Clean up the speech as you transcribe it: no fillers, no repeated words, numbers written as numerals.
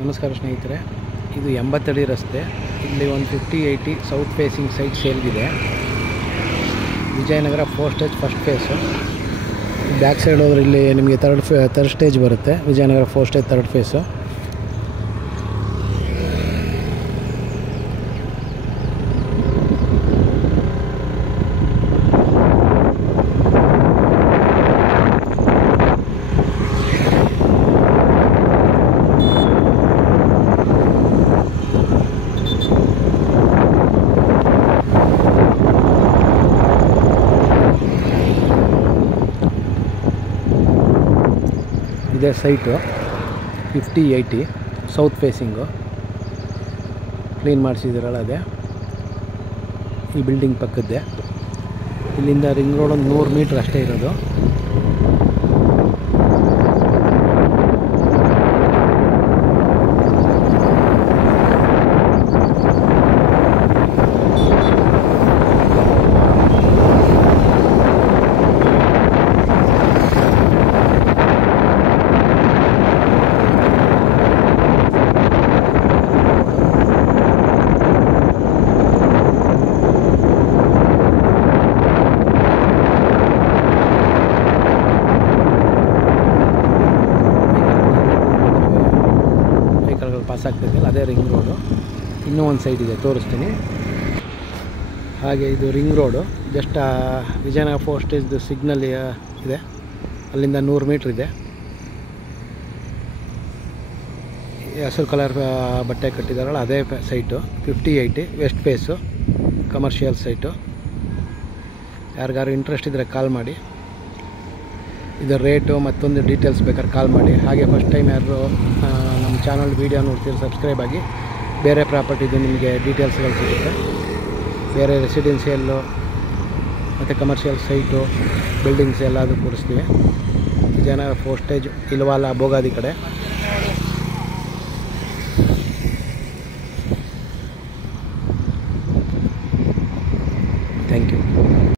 ನಮಸ್ಕಾರ ಸ್ನೇಹಿತರೆ, ಇದು 80 ಅಡಿ ರಸ್ತೆ. ಇಲ್ಲಿ ಒಂದು 50-80 ಸೌತ್ ಫೇಸಿಂಗ್ ಸೈಟ್ ಸೇಲ್ಗಿದೆ. Vijayanagar 4 stage first phase. Back side ಹೋದ್ರೆ ಇಲ್ಲಿ ನಿಮಗೆ ಥರ್ಡ್ ಸ್ಟೇಜ್ ಬರುತ್ತೆ. Vijayanagar 4 stage third phase. ಇದೇ ಸೈಟು 50-80 ಸೌತ್ ಫೇಸಿಂಗು. ಕ್ಲೀನ್ ಮಾಡಿಸಿದಿರಲ್ಲ ಅದೇ ಈ ಬಿಲ್ಡಿಂಗ್ ಪಕ್ಕದ್ದೇ. ಇಲ್ಲಿಂದ ರಿಂಗ್ ರೋಡ್ ಒಂದು 100 ಮೀಟ್ರ್ ಅಷ್ಟೇ ಇರೋದು. ಪಾಸ್ ಆಗ್ತಿದ್ದಲ್ಲ ಅದೇ ರಿಂಗ್ ರೋಡು. ಇನ್ನೂ ಒಂದು ಸೈಡ್ ಇದೆ, ತೋರಿಸ್ತೀನಿ. ಹಾಗೆ ಇದು ರಿಂಗ್ ರೋಡು. ಜಸ್ಟ್ ವಿಜಯನಗರ 4 ಸ್ಟೇಜ್ದು ಸಿಗ್ನಲ್ ಇದೆ, ಅಲ್ಲಿಂದ 100 ಮೀಟ್ರ್ ಇದೆ. ಹಸಿರು ಕಲರ್ ಬಟ್ಟೆ ಕಟ್ಟಿದಾರಲ್ಲ ಅದೇ site 50-80 west face commercial site. ಯಾರಿಗಾರು ಇಂಟ್ರೆಸ್ಟ್ ಇದ್ದರೆ ಕಾಲ್ ಮಾಡಿ. ಇದರ ರೇಟು ಮತ್ತೊಂದು ಡೀಟೇಲ್ಸ್ ಬೇಕಾದ್ರೆ ಕಾಲ್ ಮಾಡಿ. ಹಾಗೆ ಫಸ್ಟ್ ಟೈಮ್ ಯಾರು ನಮ್ಮ ಚಾನಲ್ ವೀಡಿಯೋ ನೋಡ್ತೀರಿ ಸಬ್ಸ್ಕ್ರೈಬ್ ಆಗಿ. ಬೇರೆ ಪ್ರಾಪರ್ಟಿದು ನಿಮಗೆ ಡೀಟೇಲ್ಸ್ಗಳು ಸಿಗುತ್ತೆ. ಬೇರೆ ರೆಸಿಡೆನ್ಸಿಯಲ್ಲು ಮತ್ತು ಕಮರ್ಷಿಯಲ್ ಸೈಟು ಬಿಲ್ಡಿಂಗ್ಸ್ ಎಲ್ಲದೂ ಕೂರಿಸ್ತೀವಿ. ವಿಜಯನಗರ 4 ಸ್ಟೇಜ್ ಇಲ್ವಾಲ ಬೋಗಾದಿ ಕಡೆ.